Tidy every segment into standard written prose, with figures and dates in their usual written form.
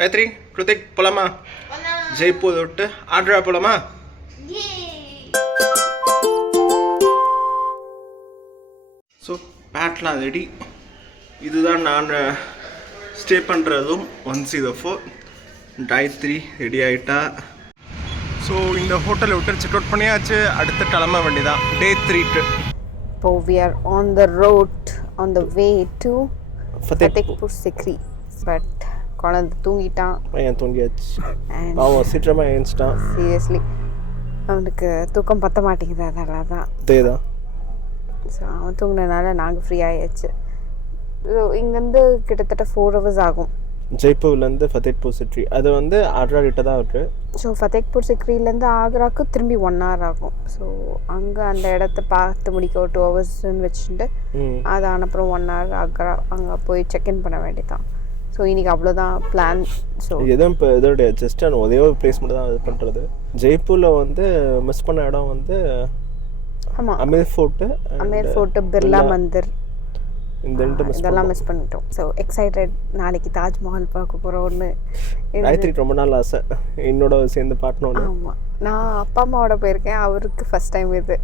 காயத்ரி, கிருத்திக் போலாமா? ஜெய்ப்பூர் விட்டு ஆக்ரா போலாமா? ஸோ பேட்லாம் ரெடி. இதுதான் நான் ஸ்டே பண்ணுறதும் 104. காயத்ரி ரெடி ஆகிட்டா. ஸோ இந்த ஹோட்டலை விட்டு செக் அவுட் பண்ணியாச்சு. அடுத்த கிளம்ப வேண்டியதான். Day 3 trip. So we are on the road on the way to Fatehpur Sikri. But குழந்தை தூங்கிட்டான். பையன் தூங்கியாச்சு. அவன் சீக்கிரமாக ஏஞ்சிட்டான். சீரியஸ்லி அவனுக்கு தூக்கம் பற்ற மாட்டேங்குது. அதனால தான் அதேதான். ஸோ அவன் தூங்கினதுனால நாங்கள் ஃப்ரீ ஆகியாச்சு. ஸோ இங்கேருந்து கிட்டத்தட்ட 4 hours ஆகும். ஜெய்ப்பூர்லேருந்து ஃபத்தேப்பூர் சிக்ரி. அது வந்து ஆக்ரா கிட்ட தான் இருக்குது. ஸோ ஃபத்தேப்பூர் சிக்ரிலேருந்து ஆக்ராவுக்கு திரும்பி 1 hour ஆகும். ஸோ அங்கே அந்த இடத்த பார்த்து முடிக்க ஒரு 2 hours வச்சுட்டு அது அனுப்புறம் 1 hour ஆக்ரா அங்கே போய் செக்இன் பண்ண வேண்டியதான். ஸோ இன்றைக்கி அவ்வளோதான் பிளான். ஸோ எதுவும் இப்போ இதோடைய ஜஸ்ட் ஒரே ஒரு பிளேஸ் மட்டும் தான் இது பண்ணுறது. ஜெய்ப்பூரில் வந்து மிஸ் பண்ண இடம் வந்து ஆமாம், அமீர் ஃபோர்ட்டு, பிர்லா மந்திர், இதெல்லாம் மிஸ் பண்ணிட்டோம். So excited. நாளைக்கு தாஜ்மஹால் பார்க்க போகிறோன்னு காயத்ரிக்கு ரொம்ப நாள் ஆசை என்னோட சேர்ந்து பார்க்கணுன்னு. ஆமாம், நான் அப்பா அம்மாவோட போயிருக்கேன். அவருக்கு ஃபஸ்ட் டைம் இது.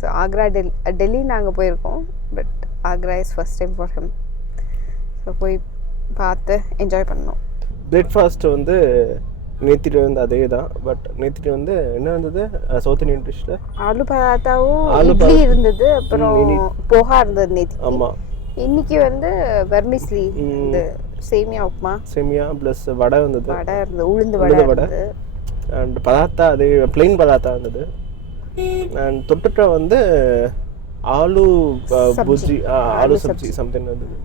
ஸோ ஆக்ரா டெல்லி நாங்கள் போயிருக்கோம். But Agra is first time for him. So போய் பார்த்து என்ஜாய் பண்ணோம். பிரேக்ஃபாஸ்ட் வந்து நேத்திட்டு வந்து அதே தான். பட் நேத்திட்டு வந்து என்ன இருந்தது, சவுத் இந்தியன் டிஷ்ல ஆலு பராத்தாவும் இட்லி இருந்தது, அப்புறம் போஹா இருந்தது நேத்தி. ஆமாம். இன்னைக்கு வந்து வெர்மிஸ்லி, இந்த சேமியா உப்புமா, சேமியா ப்ளஸ் வடை இருந்தது. வடை இருந்தது, உளுந்து வடை இருந்தது. அண்ட் பதாத்தா, அது பிளெயின் பதாத்தா இருந்தது. அண்ட் தொட்டுக்க வந்து ஆலு புஜி, ஆலு சப்ஜி சம்திங் இருந்தது.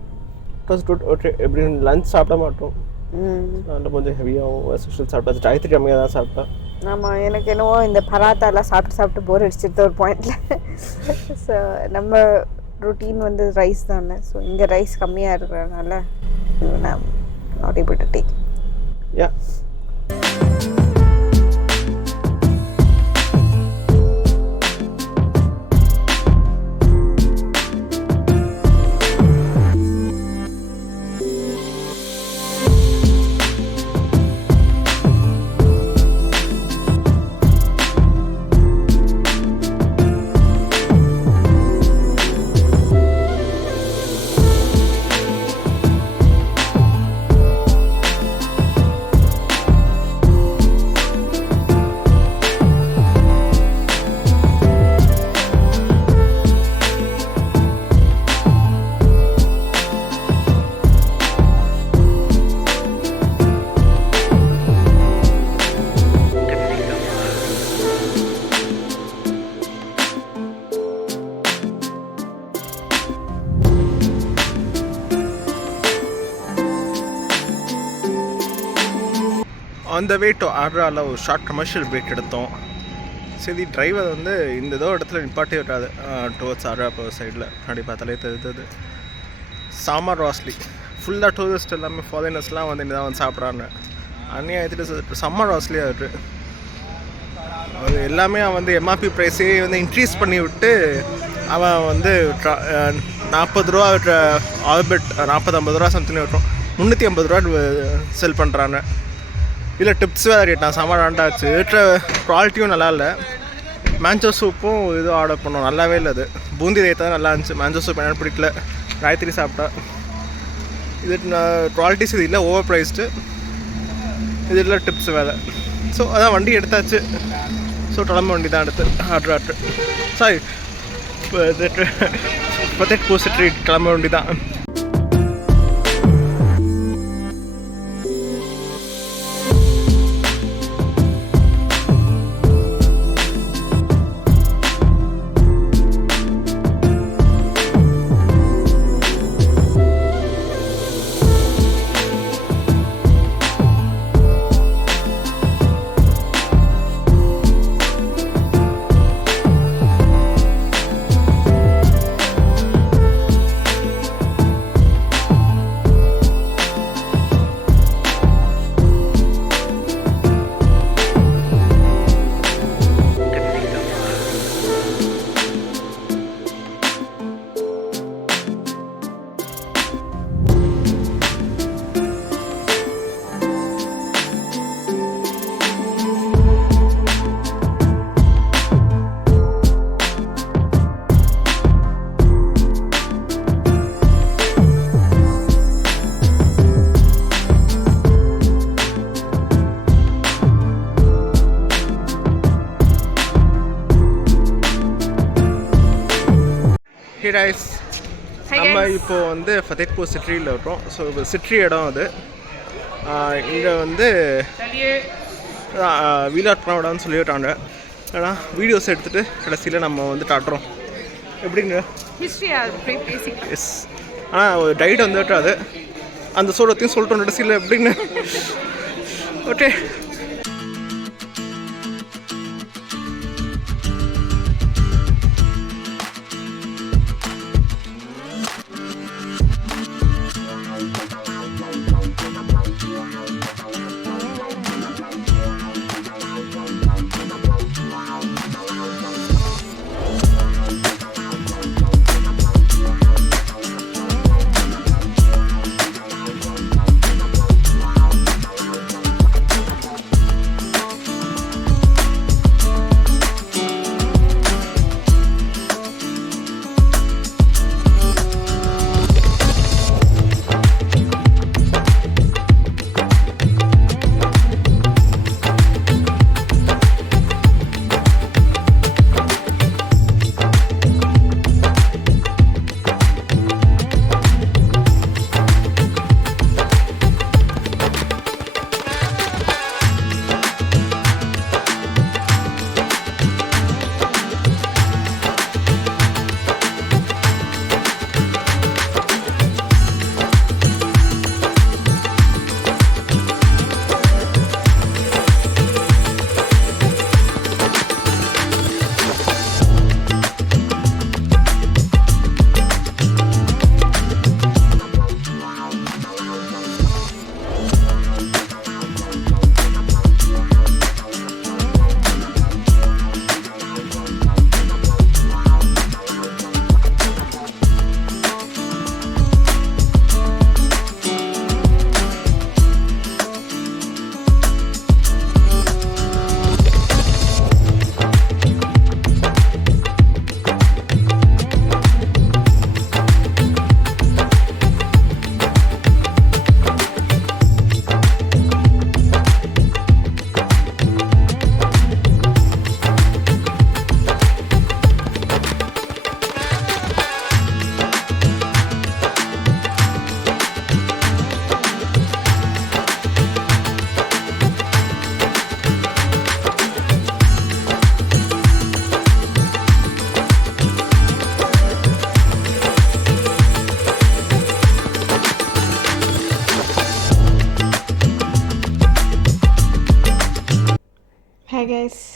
எப்படி லஞ்ச் சாப்பிட மாட்டோம், அதனால கொஞ்சம் ஹெவியாகவும் ஸ்பெஷல் சாப்பிட்டா. காயத்ரி கம்மியாக தான் சாப்பிட்டா. ஆமாம், எனக்கு என்னவோ இந்த பராத்தாலாம் சாப்பிட்டு போர் அடிச்சிருந்த ஒரு பாயிண்டில். ஸோ நம்ம ரொட்டீன் வந்து ரைஸ் தானே. ஸோ இங்கே ரைஸ் கம்மியாக இருக்கிறதுனால நான் not able to take. Yeah. On the way to ஆக்ராவில் ஒரு ஷார்ட் கமர்ஷியல் பிரேக் எடுத்தோம். சரி, டிரைவர் வந்து இந்த ஏதோ இடத்துல நிப்பாட்டி விட்டாது. டுவர்ட்ஸ் ஆக்ரா சைடில் கண்டிப்பாக தலையை தெரிந்தது. சாமர் ராஸ்லி ஃபுல்லாக டூரிஸ்ட் எல்லாமே ஃபாரினர்ஸ்லாம் வந்து இங்கே தான் வந்து சாப்பிட்றாங்க. அந்நியாயத்தில் சம்மர் ராஸ்லியாக இருக்குது. அது எல்லாமே அவன் வந்து எம்ஆர்பி ப்ரைஸே வந்து இன்க்ரீஸ் பண்ணி விட்டு அவன் வந்து 40 ரூபா ஆர்பிட் 40-50 ரூபா சம்திங் விட்டுரும். 350 ரூபா செல் பண்ணுறாங்க. இல்லை டிப்ஸ் வேறு கேட்டான். செம்ம ஆண்டாச்சு. இருக்கிற குவாலிட்டியும் நல்லா இல்லை. மேஞ்சோ சூப்பும் இது ஆர்டர் பண்ணோம், நல்லாவே இல்லை. அது பூந்தி ரைத்தா நல்லா இருந்துச்சு. மேஞ்சோ சூப் என்னென்னு பிடிக்கல. காயத்ரி சாப்பிட்டா. இது குவாலிட்டிஸ் இது இல்லை, ஓவர் ப்ரைஸ்டு. இது இல்லை டிப்ஸ் வேறு. ஸோ அதான் வண்டி எடுத்தாச்சு. ஸோ கிளம்ப வண்டி தான் எடுத்து ஆர்டர் சாரி ஃபத்தேப்பூர் சிக்ரி கிளம்ப வண்டி தான். ரைஸ் நம்ம இப்போ வந்து ஃபத்தேப்பூர் சிட்ரியில் இருக்கோம். ஸோ இப்போ சிட்ரி இடம் அது. இங்கே வந்து வீலாட் பண்ண சொல்லிவிட்டாங்க. ஏன்னா வீடியோஸ் எடுத்துகிட்டு கடைசியில் நம்ம வந்து காட்டுறோம் எப்படிங்க எஸ். ஆனால் ஒரு டைட் வந்துட்டு அது அந்த சோளத்தையும் சொல்லிட்டோம் கடைசியில் எப்படின்னு. Okay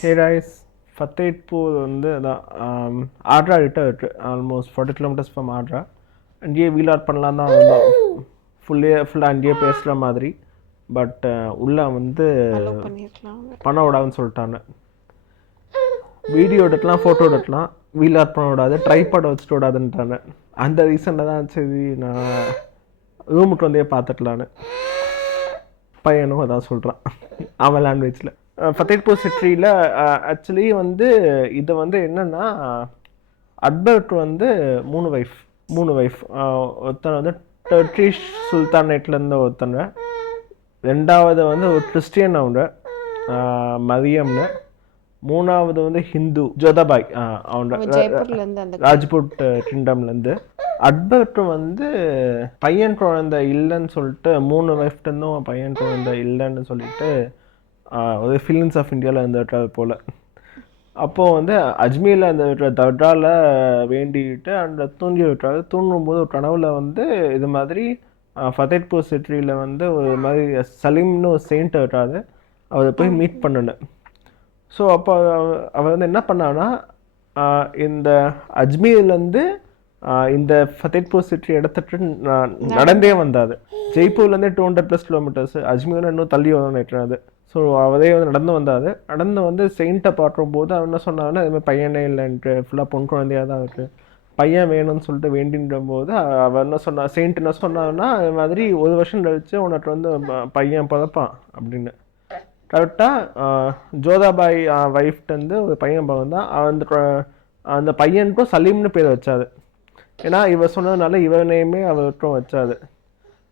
hey rice. ஃபத்தேப்பூர் வந்து அதான் ஆட்ரா கிட்ட இருக்குது. Almost 40 kilometres from Agra. அங்கேயே வீலாட் பண்ணலாம் தான் வந்தோம். ஃபுல்லாக அங்கேயே பேசுகிற மாதிரி. பட் உள்ளே வந்து பண்ண விடாதுன்னு சொல்லிட்டாங்க. வீடியோ எடுக்கலாம், ஃபோட்டோ எடுக்கலாம், வீலாட் பண்ண விடாது, ட்ரைபாட் வச்சுட்டு விடாதுன்ட்டாங்க. அந்த ரீசனில் தான் சரி நான் ரூமுக்கு வந்தே பார்த்துக்கலான்னு. பையனும் அதான் சொல்கிறான் அவன் லாங்குவேஜில். ஃபத்தேப்பூர் சிட்ரியில் ஆக்சுவலி வந்து இது வந்து என்னென்னா அக்பருக்கு வந்து மூணு ஒய்ஃப். ஒருத்தனை வந்து டர்க்கிஷ் சுல்தானேட்லேருந்து ஒருத்தங்க, ரெண்டாவது வந்து ஒரு கிறிஸ்டியன் அவங்க மரியம்னு, மூணாவது வந்து ஹிந்து ஜோதாபாய் அவங்க ராஜ்புட் கிங்டம்லேருந்து. அக்பருக்கு வந்து பையன் குழந்தை இல்லைன்னு சொல்லிட்டு 3 ஒய்ஃப்டேருந்தும் பையன் குழந்தை இல்லைன்னு சொல்லிட்டு ஒரு ஃபீலிங்ஸ் ஆஃப் இந்தியாவில் இருந்துட்டார் போல். அப்போது வந்து அஜ்மீரில் அந்த தர்காவில் வேண்டிக்கிட்டு அந்த தூங்கி விட்டாரு. தூங்கும்போது ஒரு கனவுல வந்து இது மாதிரி ஃபத்தேப்பூர் சிட்ரியில் வந்து ஒரு மாதிரி சலீம்னு ஒரு செயின்ட் இருக்காரு, அவரை போய் மீட் பண்ணணும். ஸோ அப்போ அவர் வந்து என்ன பண்ணான்னா இந்த அஜ்மீர்லேருந்து இந்த ஃபத்தேப்பூர் சிட்ரி இடத்துக்கு நடந்தே வந்தார். ஜெய்ப்பூர்லேருந்து 200+ கிலோமீட்டர்ஸ், அஜ்மீரில் இன்னும் தள்ளி வந்து நினைக்கிறாரு. ஸோ அவரே வந்து நடந்து வந்து செயின்ட்டை பார்க்கும்போது அவன் என்ன சொன்னாங்கன்னா இதுமாதிரி பையனே இல்லைன்ட்டு, ஃபுல்லாக பொன் குழந்தையாக தான் இருக்குது, பையன் வேணும்னு சொல்லிட்டு வேண்டின்ற போது அவன் என்ன சொன்னா, செயின்ட் என்ன சொன்னான்னா இது மாதிரி 1 வருஷம் கழிச்சு உனக்கு வந்து பையன் பிறப்பான் அப்படின்னு. கரெக்டாக ஜோதாபாய் ஒய்ஃப்டேருந்து ஒரு பையன் பிறந்தான். அந்த பையனுக்கும் சலீம்னு பேர் வச்சாது. ஏன்னா இவர் சொன்னதுனால இவனையுமே அவருக்கும் வச்சாது.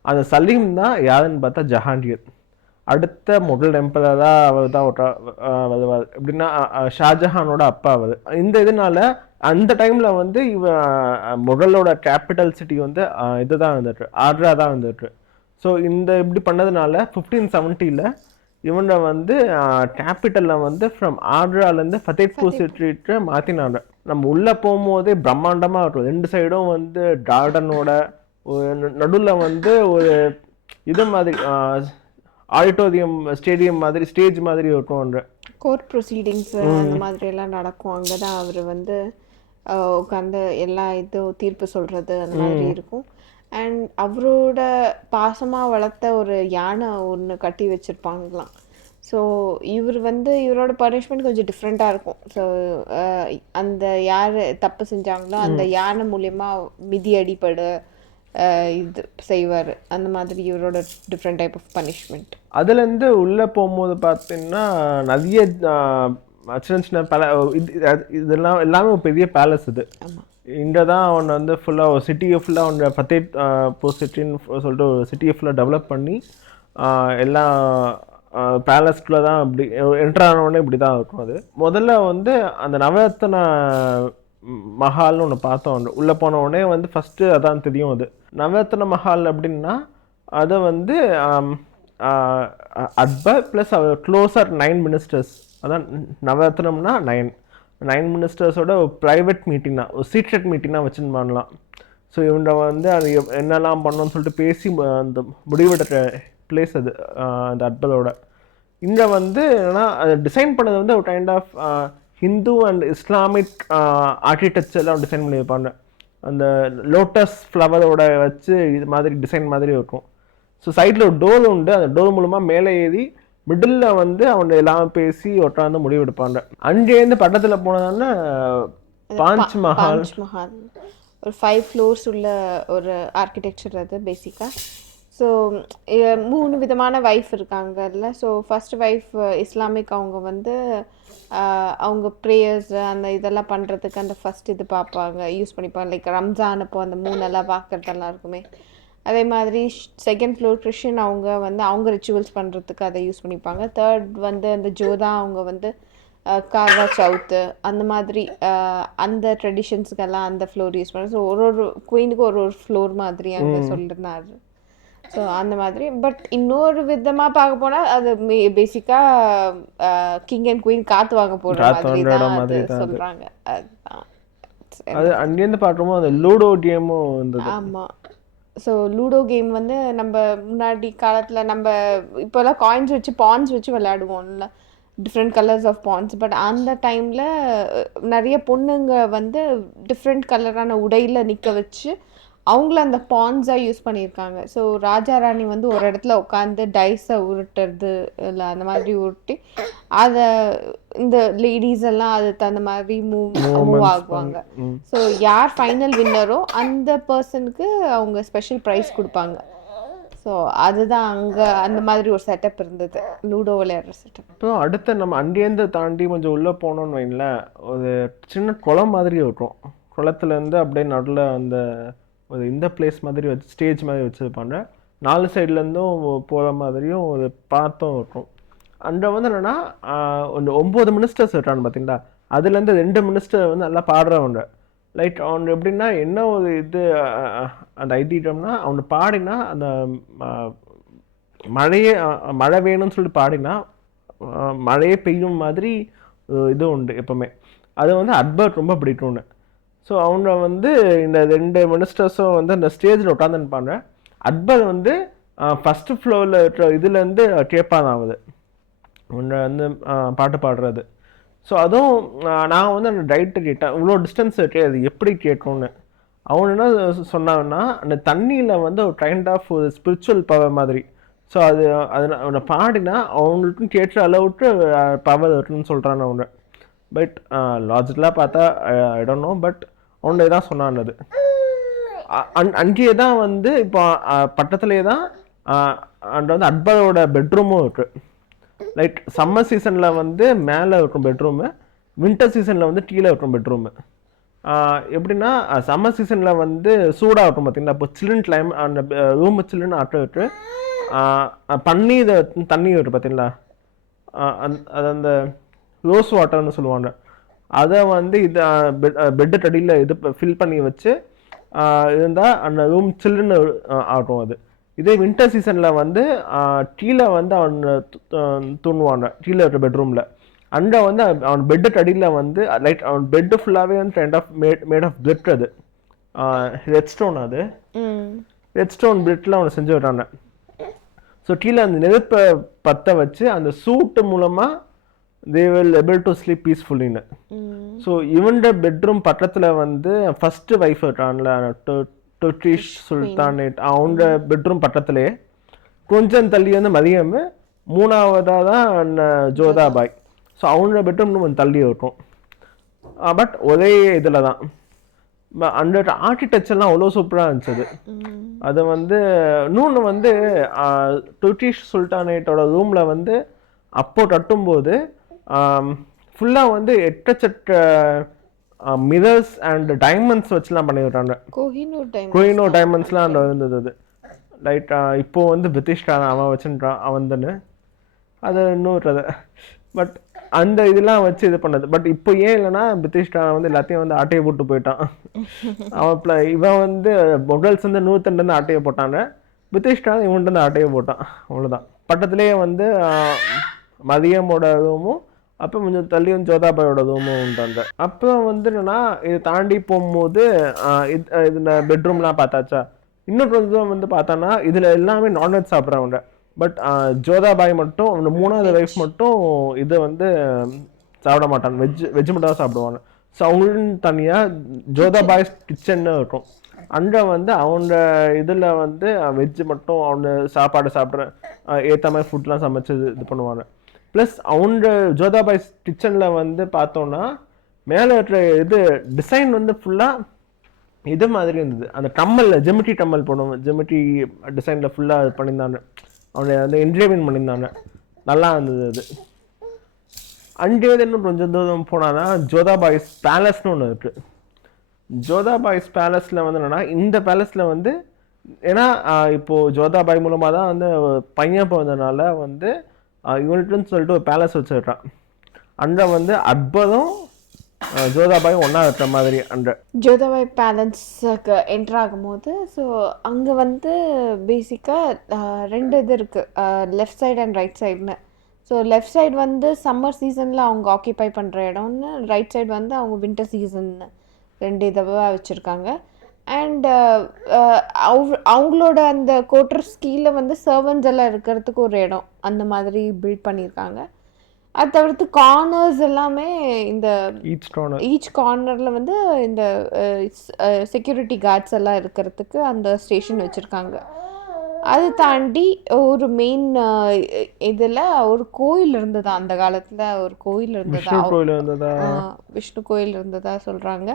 அந்த சலீம் தான் யாருன்னு பார்த்தா ஜஹாங்கீர். அடுத்த முகல் எம்பரராக அவர் தான் வருவார். எப்படின்னா ஷாஜஹானோட அப்பா அவர். இந்த இதனால அந்த டைமில் வந்து முகலோட கேபிட்டல் சிட்டி வந்து இதுதான் வந்துட்டு ஆக்ரா தான் வந்துட்டு. ஸோ இப்படி பண்ணதுனால 1570 இவனை வந்து கேபிட்டலில் வந்து ஃப்ரம் ஆக்ராலேருந்து ஃபத்தேப்பூர் சிட்டிட்டு மாற்றினாங்க. நம்ம உள்ளே போகும்போதே பிரம்மாண்டமாக இருக்கும். 2 சைடும் வந்து கார்டனோட நடுவில் வந்து ஒரு இது மாதிரி ஆடிட்டோரியம் ஸ்டேடியம் மாதிரி ஸ்டேஜ் மாதிரி இருக்கும். கோர்ட் ப்ரொசீடிங்ஸ் அந்த மாதிரி எல்லாம் நடக்கும். அங்கே தான் அவர் வந்து உட்காந்து எல்லா இதுவும் தீர்ப்பு சொல்கிறது அந்த மாதிரி இருக்கும். அண்ட் அவரோட பாசமாக வளர்த்த ஒரு யானை ஒன்று கட்டி வச்சுருப்பாங்களாம். ஸோ இவர் வந்து இவரோட பனிஷ்மெண்ட் கொஞ்சம் டிஃப்ரெண்ட்டாக இருக்கும். ஸோ அந்த யார் தப்பு செஞ்சாங்களோ அந்த யானை மூலயமா மிதி அடிப்படு இது செய்வார். அந்த மாதிரி இவரோட டிஃப்ரெண்ட் டைப் ஆஃப் பனிஷ்மெண்ட். அதுலேருந்து உள்ளே போகும்போது பார்த்தீங்கன்னா நிறைய சின்ன சின்ன இதெல்லாம் எல்லாமே ஒரு பெரிய பேலஸ். இது இங்கே தான் அவன் வந்து ஃபுல்லாக ஒரு சிட்டியை ஃபுல்லாக அவன் ஃபத்தேப்பூர் சிட்டின்னு சொல்லிட்டு ஒரு சிட்டியை ஃபுல்லாக டெவலப் பண்ணி எல்லாம் பேலஸ்குள்ளே தான் இப்படி என்ட்ரானோடனே இப்படி தான் இருக்கும். அது முதல்ல வந்து அந்த நவரத்ன மஹால்னு ஒன்று பார்த்தோம். உள்ளே போன உடனே வந்து ஃபஸ்ட்டு அதான் தெரியும். அது நவரத்ன மஹால் அப்படின்னா அதை வந்து அக்பர் ப்ளஸ் அவர் க்ளோசர் 9 மினிஸ்டர்ஸ், அதான் நவரத்னம்னா 9 மினிஸ்டர்ஸோட ஒரு ப்ரைவேட் மீட்டிங்னா ஒரு சீக்ரெட் மீட்டிங்னா வச்சுன்னு பண்ணலாம். ஸோ இவங்க வந்து அது என்னெல்லாம் பண்ணணும்னு சொல்லிட்டு பேசி அந்த முடிவெடுக்கிற பிளேஸ் அது அந்த அக்பரோட. இங்கே வந்து என்னன்னா அதை டிசைன் பண்ணது வந்து ஒரு kind of Hindu and Islamic ஆர்கிடெக்சர்லாம் டிசைன் பண்ணியிருப்பாங்க. அந்த லோட்டஸ் ஃப்ளவரோட வச்சு இது மாதிரி டிசைன் மாதிரி இருக்கும். ஸோ சைடில் ஒரு டோர் உண்டு. அந்த டோர் மூலமாக மேலே ஏறி மிடில் வந்து அவங்க எல்லாம் பேசி ஒட்டாந்து முடிவெடுப்பாங்க. அங்கேருந்து பக்கத்தில் போனதான பாஞ்ச் மஹால் ஒரு 5 floors உள்ள ஒரு ஆர்கிடெக்சர் அது பேசிக்காக. ஸோ 3 விதமான வைஃப் இருக்காங்கல்ல. So first wife Islamic. அவங்க வந்து அவங்க ப்ரேயர்ஸ் அந்த இதெல்லாம் பண்ணுறதுக்கு அந்த ஃபஸ்ட் இது பார்ப்பாங்க, யூஸ் பண்ணிப்பாங்க. லைக் ரம்ஜான் அப்போ அந்த 3 எல்லாம் பார்க்குறதெல்லாம் இருக்குமே. அதே மாதிரி செகண்ட் ஃப்ளோர் கிறிஸ்டின். அவங்க வந்து அவங்க ரிச்சுவல்ஸ் பண்ணுறதுக்கு அதை யூஸ் பண்ணிப்பாங்க. தேர்ட் வந்து அந்த ஜோதா. அவங்க வந்து கார்வா சவுத்து அந்த மாதிரி அந்த ட்ரெடிஷன்ஸுக்கெல்லாம் அந்த ஃப்ளோர் யூஸ் பண்ணுறாங்க. ஸோ ஒரு குயினுக்கு ஒரு ஃப்ளோர் மாதிரி அங்கே சொல்லிருந்தாரு. ஸோ அந்த மாதிரி. பட் இன்னொரு விதமாக பார்க்க போனால் அது பேசிக்காக கிங் அண்ட் குயின் காற்று வாங்க போடுற மாதிரி தான் சொல்கிறாங்க. அது அங்கேருந்து பார்க்கும்போது அந்த லூடோ கேமும் இருந்தது. ஆமாம். ஸோ லூடோ கேம் வந்து நம்ம முன்னாடி காலத்தில் நம்ம இப்போல்லாம் காயின்ஸ் வச்சு பான்ஸ் வச்சு விளையாடுவோம்ல, டிஃப்ரெண்ட் கலர்ஸ் ஆஃப் பான்ஸ். பட் அந்த டைமில் நிறைய பொண்ணுங்க வந்து டிஃப்ரெண்ட் கலரான உடையில் நிற்க வச்சு அவங்கள அந்த பான்ஸாக யூஸ் பண்ணியிருக்காங்க. ஸோ ராஜா ராணி வந்து ஒரு இடத்துல உட்காந்து டைஸை உருட்டுறது இல்லை அந்த மாதிரி உருட்டி அதை இந்த லேடிஸ் எல்லாம் அது தகுந்த மாதிரி மூவ் ஆகுவாங்க. ஸோ யார் ஃபைனல் வின்னரோ அந்த பர்சனுக்கு அவங்க ஸ்பெஷல் ப்ரைஸ் கொடுப்பாங்க. ஸோ அதுதான் அங்கே அந்த மாதிரி ஒரு செட்டப் இருந்தது, லூடோ விளையாடுற செட்டப். அப்புறம் அடுத்து நம்ம அங்கேருந்து தாண்டி கொஞ்சம் உள்ளே போனோன்னு வைங்களேன், ஒரு சின்ன குளம் மாதிரி இருக்கும். குளத்துலேருந்து அப்படியே நடுவில் அந்த ஒரு இந்த பிளேஸ் மாதிரி வச்சு ஸ்டேஜ் மாதிரி வச்சுருப்பாங்க. 4 சைட்லேருந்தும் போகிற மாதிரியும் ஒரு பாத்தும் இருக்கும். அங்கே வந்து என்னென்னா ஒரு 9 மினிஸ்டர்ஸ் இருக்காங்க பார்த்தீங்களா. அதுலேருந்து 2 மினிஸ்டர் வந்து நல்லா பாடுறவங்க. லைக் அவங்க எப்படின்னா என்ன ஒரு இது அந்த ஐதீகம்னா அவங்க பாடினா அந்த மழை வேணும்னு சொல்லிட்டு பாடினா மழையே பெய்யும் மாதிரி இது உண்டு எப்போவுமே. அது வந்து அக்பர் ரொம்ப பிடிக்கும்னு. ஸோ அவங்க வந்து இந்த 2 மினிஸ்டர்ஸும் வந்து அந்த ஸ்டேஜில் உட்காந்துருப்பாங்க. அக்பர் வந்து ஃபஸ்ட்டு ஃப்ளோரில் இருக்கிற இதுலேருந்து கேட்பான் ஆகுது அவங்க வந்து பாட்டு பாடுறது. ஸோ அதுவும் நான் வந்து அந்த டைட்டை கேட்டேன், இவ்வளோ டிஸ்டன்ஸ் இருக்கே அது எப்படி கேட்கும்னு. அவங்க என்ன சொன்னாங்கன்னா அந்த தண்ணியில் வந்து ஒரு கைண்ட் ஆஃப் ஒரு ஸ்பிரிச்சுவல் பவர் மாதிரி. ஸோ அவனை பாடினா அவங்களுக்கும் கேட்ட அளவுக்கு பவர் இருக்குன்னு சொல்கிறாங்க அவங்க. பட் லாஜிக்கலாக பார்த்தா ஐ டோன்ட் நோ, பட் அவனே தான் சொன்னான். அங்கேயே தான் வந்து இப்போ பக்கத்துலேயே தான் அங்கே வந்து அக்பரோட பெட்ரூமும் இருக்குது. லைக் சம்மர் சீசனில் வந்து மேலே இருக்கும் பெட்ரூமு, வின்டர் சீசனில் வந்து கீழே இருக்கும் பெட்ரூமு. எப்படின்னா சம்மர் சீசனில் வந்து சூடாக இருக்கும் பார்த்தீங்களா. இப்போ சில்லுன்னு கிளைம் அந்த ரூமு சில்லுன்னு ஆட்ட விட்டு பண்ணி தண்ணி விட்டு பார்த்தீங்களா, அது அந்த ரோஸ் வாட்டர்னு சொல்லுவாங்க. அதை வந்து இது பெட்டு அடியில் இது ஃபில் பண்ணி வச்சு இருந்தால் அந்த ரூம் சில்லுன்னு ஆகும். அது இதே வின்டர் சீசனில் வந்து கீழே வந்து அவன் தூங்குவாங்க கீழே இருக்கிற பெட்ரூமில். அங்கே வந்து அவன் பெட்டு அடியில் வந்து லைட் அவன் பெட்டு ஃபுல்லாகவே வந்து கைண்ட் ஆஃப் மேட் ஆஃப் பிரிட். அது ரெட் ஸ்டோன். அது ரெட் ஸ்டோன் பிரிட்டில் அவனை செஞ்சு விட்டாங்க. ஸோ கீழே அந்த நெருப்பை பற்ற வச்சு அந்த சூட்டு மூலமாக they will able to sleep peacefully. So இவன்ட பெட்ரூம் பக்கத்தில் வந்து ஃபர்ஸ்ட் ஒய்ஃப் இருக்கான்ல டர்கிஷ் சுல்தானேட், அவங்க பெட்ரூம் பக்கத்துலேயே கொஞ்சம் தள்ளி வந்து மதியம் மூணாவதாக தான் ஜோதாபாய். ஸோ அவங்க பெட்ரூம் கொஞ்சம் தள்ளி இருக்கும். பட் ஒரே இதில் தான் அந்த ஆர்கிடெக்சர்லாம் அவ்வளோ சூப்பராக இருந்துச்சு. அது வந்து இன்னொன்று வந்து டர்கிஷ் சுல்தானேட்டோட ரூமில் வந்து அப்போ கட்டும்போது ஃபுல்லாக வந்து எட்டச்சட்ட மிரர்ஸ் அண்ட் டைமண்ட்ஸ் வச்சுலாம் பண்ணி விட்டாங்க. கோஹினூர் டைமண்ட்ஸ்லாம் அந்த இருந்தது. அது லைட் இப்போது வந்து பிரிட்டிஷ்கார அவன் வச்சுட்டான் அவன் தானே அது இன்னொரு. பட் அந்த இதெல்லாம் வச்சு இது பண்ணது. பட் இப்போ ஏன் இல்லைன்னா பிரிட்டிஷ்காரன் வந்து எல்லாத்தையும் வந்து ஆட்டையை போட்டு போயிட்டான். அவன் இவன் வந்து மொகல்ஸ் வந்து 102 ஆட்டையை போட்டாங்க, பிரிட்டிஷ்காரன் இவன்ட்டு வந்து ஆட்டையை போட்டான். அவ்வளோதான். பக்கத்துலேயே வந்து மதியமோட ரூமும் அப்போ கொஞ்சம் தள்ளி வந்து ஜோதாபாயோட ரூமும் உண்டாங்க. அப்புறம் வந்து என்னன்னா இது தாண்டி போகும்போது இந்த பெட்ரூம்லாம் பார்த்தாச்சா. இன்னொரு ரூம் வந்து பார்த்தான்னா இதில் எல்லாமே நான்வெஜ் சாப்பிட்றவங்க. பட் ஜோதாபாய் மட்டும் அந்த மூணாவது ஒய்ஃப் மட்டும் இதை வந்து சாப்பிட மாட்டாங்க. வெஜ் மட்டும் தான் சாப்பிடுவாங்க. ஸோ அவங்களும் தனியாக ஜோதாபாய் கிச்சன்னு இருக்கும். அங்கே வந்து அவங்க இதில் வந்து வெஜ்ஜு மட்டும் அவங்க சாப்பாடு சாப்பிட்ற ஏற்ற மாதிரி ஃபுட்லாம் சமைச்சு இது பண்ணுவாங்க. ப்ளஸ் அவங்க ஜோதாபாய் கிச்சனில் வந்து பார்த்தோன்னா மேலே இருக்கிற இது டிசைன் வந்து ஃபுல்லாக இது மாதிரி இருந்தது. அந்த டம்மலில் ஜெமிட்டி டம்மல் போடுவோம், ஜெமிட்டி டிசைனில் ஃபுல்லாக பண்ணியிருந்தாங்க. அவங்க வந்து என்ஜாய்மெண்ட் பண்ணியிருந்தாங்க. நல்லா இருந்தது அது. அங்கே இன்னும் கொஞ்சம் தூரம் போனால் தான் ஜோதாபாய்ஸ் பேலஸ்னு ஒன்று இருக்குது. ஜோதாபாய்ஸ் பேலஸில் வந்து என்னென்னா இந்த பேலஸில் வந்து ஏன்னா இப்போது ஜோதாபாய் மூலமாக தான் வந்து பையன் பிறந்தனால வந்து இவனுக்குன்னு சொல்லிட்டு ஒரு பேலஸ் வச்சுருக்கான். அங்கே வந்து அக்பரும் ஜோதாபாயும் ஒன்றா இருக்கிற மாதிரி அந்த ஜோதாபாய் பேலன்ஸுக்கு என்ட்ரு ஆகும்போது ஸோ அங்கே வந்து பேசிக்காக 2 இது இருக்குது, லெஃப்ட் சைடு அண்ட் ரைட் சைடுன்னு. ஸோ லெஃப்ட் சைடு வந்து சம்மர் சீசனில் அவங்க ஆக்கியபை பண்ணுற இடம்னு, ரைட் சைடு வந்து அவங்க வின்டர் சீசன்னு 2 இதுவாக வச்சுருக்காங்க. அண்ட் அவங்களோட அந்த கோட்டர்ஸ் கீழே வந்து சர்வன்ஸ் எல்லாம் இருக்கிறதுக்கு ஒரு இடம் அந்த மாதிரி பில்ட் பண்ணியிருக்காங்க. அது தவிர்த்து கார்னர்ஸ் எல்லாமே இந்த ஈச் கார்னரில் வந்து இந்த செக்யூரிட்டி கார்ட்ஸ் எல்லாம் இருக்கிறதுக்கு அந்த ஸ்டேஷன் வச்சுருக்காங்க. அது தாண்டி ஒரு மெயின் இதில் ஒரு கோயில் இருந்ததா, அந்த காலத்தில் ஒரு கோயில் இருந்ததா, விஷ்ணு கோயில் இருந்ததா சொல்கிறாங்க.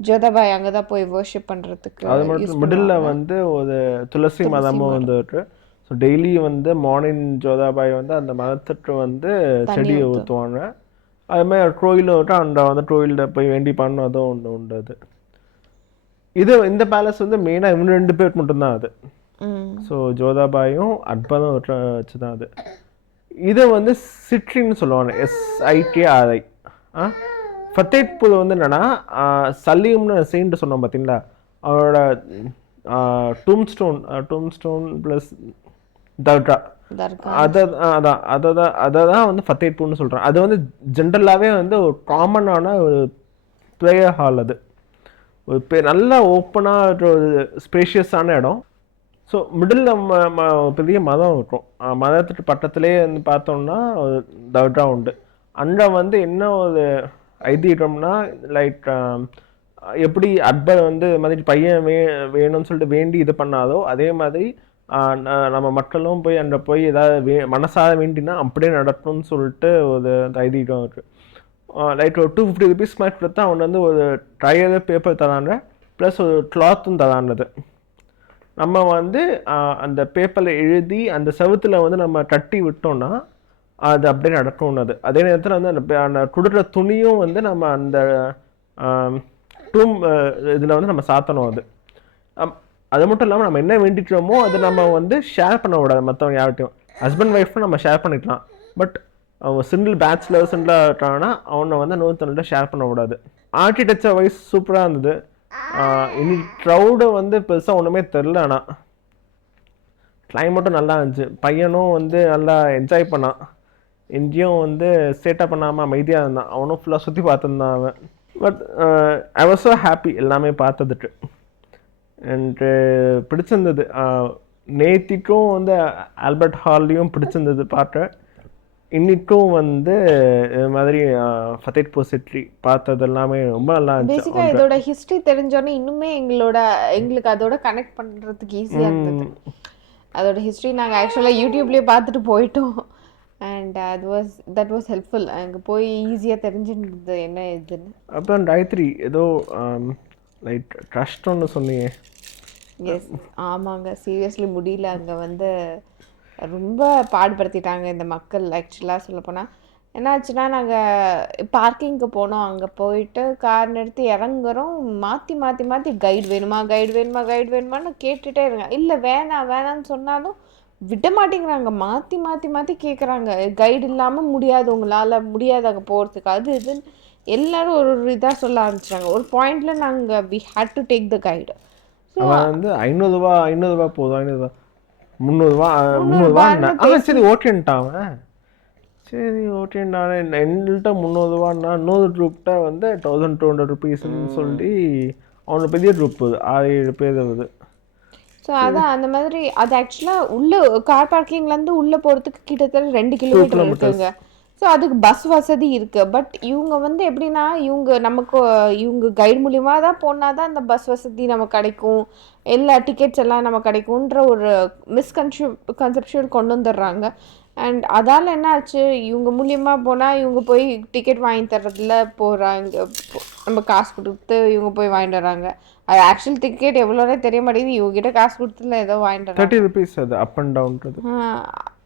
ஜோதாபாய் அங்கே தான் போய் வர்ஷிப் பண்ணுறதுக்கு. அது மட்டும் மிடில் வந்து ஒரு துளசி மதமும் வந்துட்டு. ஸோ டெய்லி வந்து மார்னிங் ஜோதாபாய் வந்து அந்த மதத்துக்கு வந்து செடியை ஊற்றுவாங்க. அதுமாதிரி கோயிலும் விட்டு அந்த வந்து கோயிலில் போய் வேண்டி பண்ணதும் ஒன்று உண்டு. அது இந்த பேலஸ் வந்து மெயினாக இவங்க 2 பேர் மட்டும்தான் அது. ஸோ ஜோதாபாயும் அக்பரும் வச்சு தான் அது. இதை வந்து சிட்ரின்னு சொல்லுவாங்க, SIKRI. ஃபத்தேப்பூர் வந்து என்னன்னா சலீம்னு செயின்ட்டு சொன்னோம் பார்த்தீங்களா, அவரோட டூம்ஸ்டோன் ப்ளஸ் தர்கா அதை தான் வந்து ஃபத்தேப்பூர்னு சொல்கிறேன். அது வந்து ஜென்ரலாகவே வந்து ஒரு காமனான ஒரு ப்ரேயர் ஹால். அது ஒரு நல்லா ஓப்பனாக ஒரு ஸ்பேஷியஸான இடம். ஸோ மிடில் பெரிய மதம் இருக்கும். மதத்துக்கு பக்கத்துலேயே வந்து பார்த்தோம்னா ஒரு தர்கா உண்டு. அங்கே வந்து என்ன ஒரு ஐதீகம்னா லைக் எப்படி அக்பர் வந்து இது மாதிரி பையன் வேணும்னு சொல்லிட்டு வேண்டி இது பண்ணாதோ அதே மாதிரி நம்ம மக்களும் போய் அங்கே போய் ஏதாவது மனசாக வேண்டினா அப்படியே நடக்கணும்னு சொல்லிட்டு ஒரு ஐதீகம் இருக்குது. லைக் ஒரு 250 rupees மாதிரி கொடுத்தா அவன் வந்து ஒரு ட்ரையர் பேப்பர் தராங்க, ப்ளஸ் ஒரு கிளாத்தும் தரான்றது. நம்ம வந்து அந்த பேப்பரில் எழுதி அந்த செவுத்தில் வந்து நம்ம கட்டி விட்டோம்னா அது அப்படியே நடக்கும். அது அதே நேரத்தில் வந்து அந்த கொடுக்குற துணியும் வந்து நம்ம அந்த இதில் வந்து நம்ம சாத்தணும். அது மட்டும் இல்லாமல் நம்ம என்ன வேண்டிக்கிறோமோ அதை நம்ம வந்து ஷேர் பண்ண விடாது மற்றவங்க யார்கிட்டையும். ஹஸ்பண்ட் ஒய்ஃப்னு நம்ம ஷேர் பண்ணிக்கலாம், பட் அவன் சிங்கிள் பேச்சுலர்ஸ்லாம் இருக்காங்கன்னா அவனை வந்து இன்னொருத்தன்கிட்ட ஷேர் பண்ணக்கூடாது. ஆர்கிடெக்சர் வைஸ் சூப்பராக இருந்தது. இனி க்ரௌடு வந்து பெருசாக ஒன்றுமே தெரில. ஆனால் கிளைமேட்டும் நல்லா இருந்துச்சு. பையனும் வந்து நல்லா என்ஜாய் பண்ணான். எங்கேயும் வந்து சேட்டாக பண்ணாமல் அமைதியாக இருந்தான். அவனும் ஃபுல்லாக சுற்றி பார்த்துருந்தான் அவன். But I was so happy எல்லாமே பார்த்ததுக்கு. எனக்கு பிடிச்சிருந்தது. நேத்திக்கும் வந்து ஆல்பர்ட் ஹால்லையும் பிடிச்சிருந்தது பார்க்க. இன்னைக்கும் வந்து இது மாதிரி ஃபத்தேஹ்பூர் சிட்டி பார்த்தது எல்லாமே ரொம்ப நல்லா இருந்துச்சு. பேசிக்கா இதோட ஹிஸ்டரி தெரிஞ்சோன்னே இன்னுமே எங்களுக்கு அதோட கனெக்ட் பண்றதுக்கு ஈஸியா இருந்தது. அதோட ஹிஸ்டரி நாங்க ஆக்சுவலா யூடியூப்லயே பார்த்துட்டு போயிட்டோம். And that was helpful. அங்கே போய் ஈஸியா தெரிஞ்சுருந்தது என்ன இதுன்னு. அப்புறம் காயத்ரி ஏதோ லைக் ட்ரஸ்ட் சொன்னீங்க. எஸ், ஆமாங்க, சீரியஸ்லி முடியல. அங்கே வந்து ரொம்ப பாடுபடுத்திட்டாங்க இந்த மக்கள். ஆக்சுவலாக சொல்லப்போனால் என்னாச்சுன்னா, நாங்கள் பார்க்கிங்க்கு போனோம். அங்கே போயிட்டு கார் நிறுத்தி இறங்குறோம். மாற்றி மாற்றி மாற்றி கைடு வேணுமா வேணுமான்னு கேட்டுகிட்டே இருங்க. இல்லை வேணான்னு சொன்னாலும் விட மாட்டேங்கிறாங்க. மாற்றி மாற்றி மாற்றி கேட்குறாங்க. கைடு இல்லாமல் முடியாது, உங்களால் முடியாது அங்கே போகிறதுக்கு, அது இதுன்னு எல்லாரும் ஒரு இதாக சொல்ல ஆரம்பிச்சிட்டாங்க. ஒரு பாயிண்டில் நாங்கள் we had to take the guide. அவன் வந்து 500 போதும், 300 சரி ஓகேன்ட்டான் அவன். சரி ஓகேன்டான். எங்கள்கிட்ட 300 இன்னொரு ட்ரூப்கிட்ட வந்து 1200 ருபீஸ்ன்னு சொல்லி அவனுக்கு பெரிய ட்ரூப் போகுது, 6-7 பேர் வருது. ஸோ அதான் அந்த மாதிரி. அது ஆக்சுவலாக உள்ள கார் பார்க்கிங்லேருந்து உள்ளே போகிறதுக்கு கிட்டத்தட்ட 2 கிலோமீட்டர் இருக்குங்க. ஸோ அதுக்கு பஸ் வசதி இருக்குது. பட் இவங்க வந்து எப்படின்னா, இவங்க கைடு மூலியமாக தான் போனால் தான் அந்த பஸ் வசதி நமக்கு கிடைக்கும், எல்லா டிக்கெட்ஸ் எல்லாம் நமக்கு கிடைக்கும்ன்ற ஒரு கன்செப்ஷுவல் கொண்டு வந்துடுறாங்க. அண்ட் அதால் என்ன ஆச்சு, இவங்க மூலியமாக போனால் இவங்க போய் டிக்கெட் வாங்கி தர்றதுல போகிறாங்க. நம்ம காசு கொடுத்து இவங்க போய் வாங்கிட்டு வராங்க. அது ஆக்சுவல் டிக்கெட் எவ்வளோனே தெரிய மாட்டேங்குது. இவங்ககிட்ட காசு கொடுத்துல ஏதோ வாங்கிட்டு 30 ருபீஸ் அது அப் அண்ட் டவுன்றது.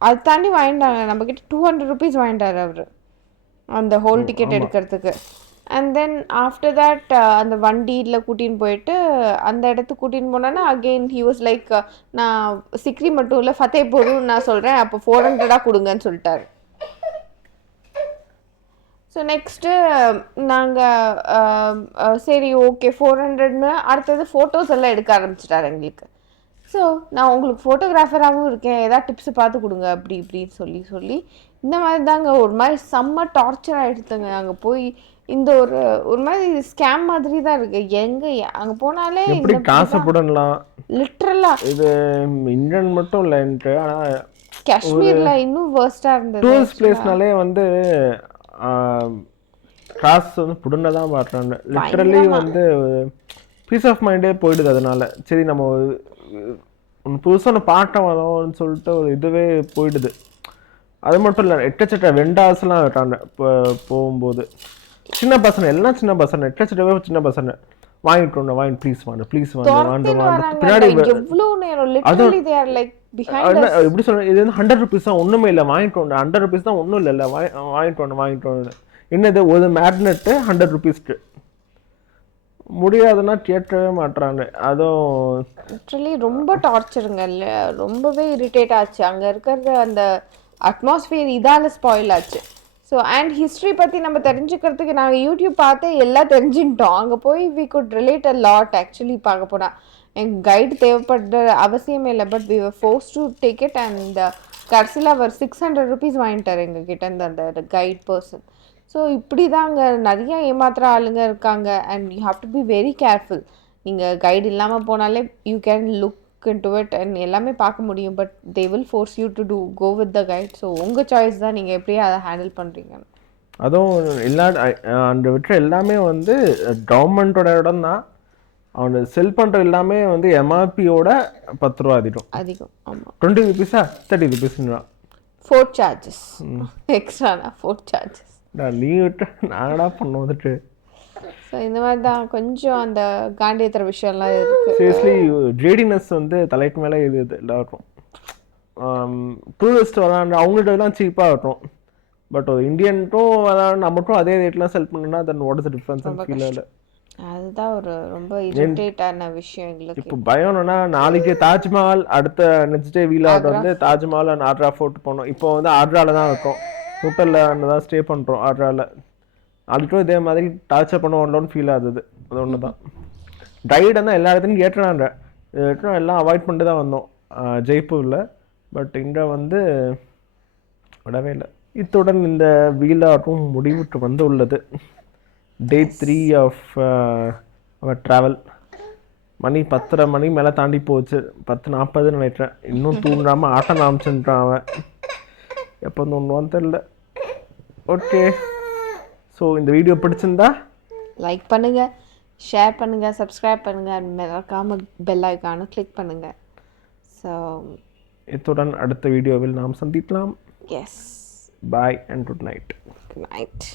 அது தாண்டி வாங்கிட்டாங்க. நம்மக்கிட்ட 200 ருபீஸ் வாங்கிட்டார் அவர் அந்த ஹோல் டிக்கெட் எடுக்கிறதுக்கு. அண்ட் தென் ஆஃப்டர் தட் அந்த வண்டியில் கூட்டின்னு போயிட்டு அந்த இடத்துக்கு கூட்டின்னு போனோன்னா அகெயின் ஹி வாஸ் லைக், நான் சிக்ரி மட்டும் இல்லை ஃபத்தேஹ்பூரும் நான் சொல்கிறேன், அப்போ 400 கொடுங்கன்னு சொல்லிட்டாரு. ஸோ நெக்ஸ்ட்டு நாங்கள் சரி ஓகே 400ன்னு அடுத்தது ஃபோட்டோஸ் எல்லாம் எடுக்க ஆரம்பிச்சிட்டாரு எங்களுக்கு. ஸோ நான் உங்களுக்கு ஃபோட்டோகிராஃபராகவும் இருக்கேன், ஏதாவது டிப்ஸு பார்த்து கொடுங்க அப்படி இப்படின்னு சொல்லி இந்த மாதிரி தாங்க ஒரு மாதிரி செம்ம டார்ச்சர் ஆகிடுதுங்க. அங்கே போய் இந்த ஒரு மாதிரி ஸ்கேம் மாதிரி தான் இருக்கு. அங்கே போனாலே எப்படி காசு போடலாம் லிட்ரலாக. இது இந்தியன் மட்டும் இல்லைன்ட்டு, ஆனால் காஷ்மீரில் இன்னும் வேர்ஸ்டாக இருந்தது. டூரிஸ்ட் பிளேஸ்னாலே வந்து காசு வந்து புடுங்க தான் மாட்டுறாங்க. லிட்ரலி வந்து பீஸ் ஆஃப் மைண்டே போயிடுது. அதனால சரி நம்ம ஒன்று புதுசாக ஒன்று பாட்டம் வரோம்னு சொல்லிட்டு ஒரு இதுவே போயிடுது. அது மட்டும் இல்லை, எட்டச்சட்ட வெண்டாஸ்லாம் இருக்காங்க இப்போ போகும்போது. சின்ன பசங்க எல்லாம் சின்ன பசங்க, எட்டச்சட்டவே சின்ன பசங்க வாங்கிட்டு ப்ளீஸ் வாங்க பின்னாடி. எப்படி சொல்றேன், இது வந்து 100 ருபீஸ் தான், ஒன்றுமே இல்லை வாங்கிட்டு 100 ருபீஸ் தான், ஒன்றும் இல்லை வாங்கிட்டு என்னது ஒரு மேக்னெட்டு 100 ருபீஸ்க்கு முடியாதுன்னா கேட்கவே மாட்டுறாங்க. அதுவும் லிட்ரலி ரொம்ப டார்ச்சருங்க. ரொம்பவே இரிட்டேட் ஆச்சு. அங்கே இருக்கிறது அந்த அட்மாஸ்பியர் இதால் ஸ்பாயில் ஆச்சு. ஸோ அண்ட் ஹிஸ்ட்ரி பற்றி நம்ம தெரிஞ்சுக்கிறதுக்கு நாங்கள் யூடியூப் பார்த்து எல்லாம் தெரிஞ்சுட்டோம். அங்கே போய் we could relate a lot. Actually பார்க்க போனால் எங்கள் கைடு தேவைப்படுற அவசியமே இல்லை. But we were forced to take it. And கடைசியில் அவர் 600 ருபீஸ் வாங்கிட்டார் எங்ககிட்ட அந்த கைட் பர்சன். ஸோ இப்படி தான் அங்கே நிறைய ஏமாத்துகிற ஆளுங்க இருக்காங்க. And you have to be very careful. நீங்கள் கைடு இல்லாமல் போனாலே you can look into it and எல்லாமே பார்க்க முடியும். But they will force you to go with the guide. So உங்கள் சாய்ஸ் தான் நீங்கள் எப்படியே அதை ஹேண்டில் பண்ணுறீங்க. அதுவும் அந்த விட்டுற எல்லாமே வந்து கவர்மெண்ட்டோட இடம் தான். அவனை செல் பண்ணுற எல்லாமே வந்து எம்ஆர்பியோட 10 ரூபா அதிகம். ஆமாம், 20 ருபீஸா 30 ருபீஸ்னா ஃபோர்ட் சார்ஜஸ் எக்ஸ்ட்ரானா ஃபோர்ட் சார்ஜஸ். நீ விட்டு நாங்கடா பண்ண வந்துட்டு. ஸோ இந்த மாதிரி தான் கொஞ்சம் அந்த காண்டியத்துற விஷயம்லாம் இருக்குது. சீரியஸ்லி ட்ரேடினஸ் வந்து தலைக்கு மேலே இது எல்லாருக்கும். டூரிஸ்ட் வராங்க, அவங்கள்ட்ட எல்லாம் சீப்பாக இருக்கும். பட் ஒரு இந்தியன்ட்டும் அதாவது நம்மட்டும் அதே ரேட்லாம் செல் பண்ணணும்னா then what is the difference in feel. அதுதான் ஒரு ரொம்ப இரிட்டேட்டான விஷயம் எங்களுக்கு. இப்போ பயம்னா நாளைக்கு தாஜ்மஹால், அடுத்த நெக்ஸ்ட் டே வீலாக வந்து தாஜ்மஹால் அண்ட் ஆக்ரா ஃபோர்ட் போனோம். இப்போ வந்து ஆக்ராவில் தான் இருக்கும். ஹோட்டலில் அங்கே தான் ஸ்டே பண்ணுறோம் ஆர்டரால். அதுக்கும் இதே மாதிரி டார்ச்சர் பண்ணுவோம்லோன்னு ஃபீல் ஆகுது. அது ஒன்று தான். டைடு தான் எல்லா இடத்துலையும் கேட்டுறாங்க. எல்லாம் அவாய்ட் பண்ணிட்டு தான் வந்தோம் ஜெய்ப்பூரில். பட் இங்கே வந்து விடவே இல்லை. இத்துடன் இந்த வீலாகும் முடிவுக்கு வந்து உள்ளது. Day 3 of our travel. மணி 10:30 மணி மேலே தாண்டி போச்சு. 10:40 நினைக்கிறேன். இன்னும் தூங்காமல் ஆட்டம் காமிச்சுட்டான் அவன். எப்போ தூண்டுவான்னு தெரில. ஓகே, ஸோ இந்த வீடியோ பிடிச்சிருந்தா லைக் பண்ணுங்கள், ஷேர் பண்ணுங்கள், சப்ஸ்கிரைப் பண்ணுங்கள், மறக்காம பெல் ஐக்கானை கிளிக் பண்ணுங்கள். ஸோ இத்துடன் அடுத்த வீடியோவில் நாம் சந்திக்கலாம். Yes, bye and good night. Good night.